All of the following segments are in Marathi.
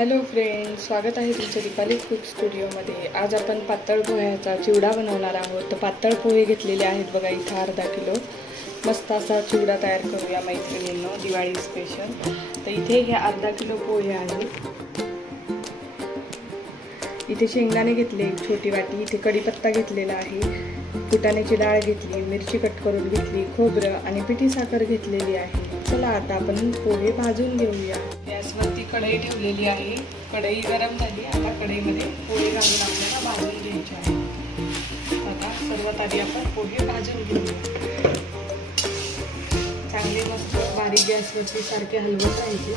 हॅलो फ्रेंड्स, स्वागत आहे तुमचं दीपाली कुक स्टुडिओमध्ये। आज आपण पातळ पोह्याचा चिवडा बनवणार आहोत। तर पातळ पोहे घेतलेले आहेत बघा, इथं अर्धा किलो। मस्त असा चिवडा तयार करूया मैत्रिणींनो, दिवाळी स्पेशल। तर इथे हे अर्धा किलो पोहे आहेत। इथे शेंगदाणे घेतले एक छोटी वाटी, इथे कढीपत्ता घेतलेला आहे, फुटाण्याची डाळ घेतली, मिरची कट करून घेतली, खोबरं आणि पिठी साखर घेतलेली आहे। चला आता आपण पोहे भाजून घेऊया। गॅसवरती कढई ठेवलेली आहे, कढई गरम झाली। आता कढईमध्ये पोहे घालून आपल्याला भाजून घ्यायचे आहे। आता सर्वात आधी आपण पोहे भाजून घेऊया। चांगले मस्त बारीक गॅसवरती सारखे हलवत राहायचे।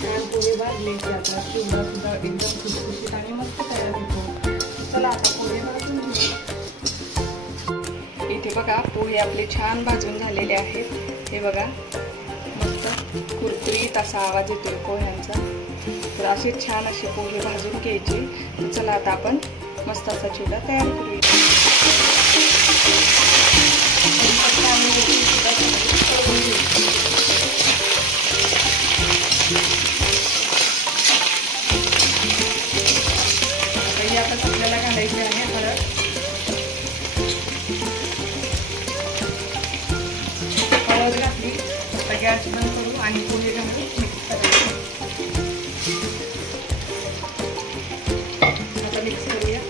छान पोहे भाजले की आता चिवडा सुद्धा एकदम खुसखुशीत आणि मस्त तयार होतो। चला आता पोहे भाजून घेऊया। इथे बघा पोहे आपले छान भाजून झालेले आहेत। हे बघा मस्त कुरकुरीत असा आवाज येतोय पोह्यांचा। तर असे छान असे पोहे भाजून घ्यायचे। चला आता आपण मस्त असा चिवडा तयार करूया। आता आपल्याला घालायची आहे हळद। हळद घातली, आता गॅस बंद करू आणि पोहे घालून मिक्स करायचे। आता मिक्स करूया।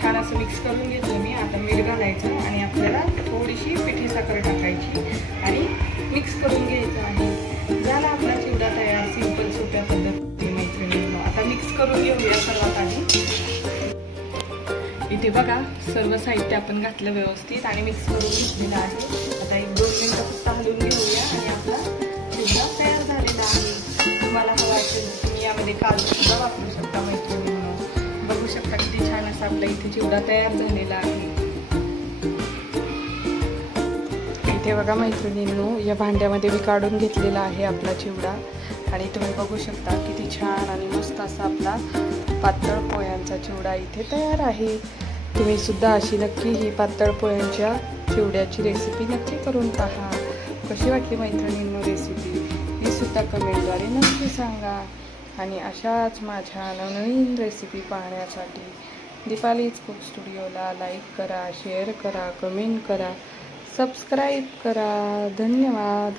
छान असं मिक्स करून घेतलं मी। आता मीठ घालायचं आणि आपल्याला थोडीशी पिठी साखर टाकायची आणि मिक्स करून घ्यायचं आहे। झाला आपला चिवडा तयार, सिंपल सोप्या पद्धतीने मैत्रिणींनो। आता मिक्स करून घेऊया सर्वात आधी। इथे बघा सर्व साहित्य आपण घातलं व्यवस्थित आणि मिक्स करून घेतलेलं आहे। आता 1-2 मिनिटं फक्त हलवून घेऊया आणि आपला चिवडा तयार झालेला आहे। तुम्हाला हवा असेल तुम्ही यामध्ये काजू सुद्धा वापरू शकता मैत्रिणींनो। बघू शकता किती छान असा आपला इथे चिवडा तयार झालेला आहे। इथे बघा मैत्रिणींनो, या भांड्यामध्ये मी काढून घेतलेला आहे आपला चिवडा आणि तुम्ही बघू शकता किती छान आणि मस्त असा आपला पातळ पोह्यांचा चिवडा इथे तयार आहे। तुम्ही सुद्धा अशी नक्की ही पातळ पोह्यांच्या चिवड्याची रेसिपी नक्की करून पहा। कशी वाटली मैत्रिणींनो रेसिपी, ही सुद्धा कमेंटद्वारे नक्की सांगा। आणि अशाच माझ्या नवनवीन रेसिपी पाहण्यासाठी दीपालीज कुक स्टुडिओला लाईक करा, शेअर करा, कमेंट करा, सबस्क्राईब करा। धन्यवाद।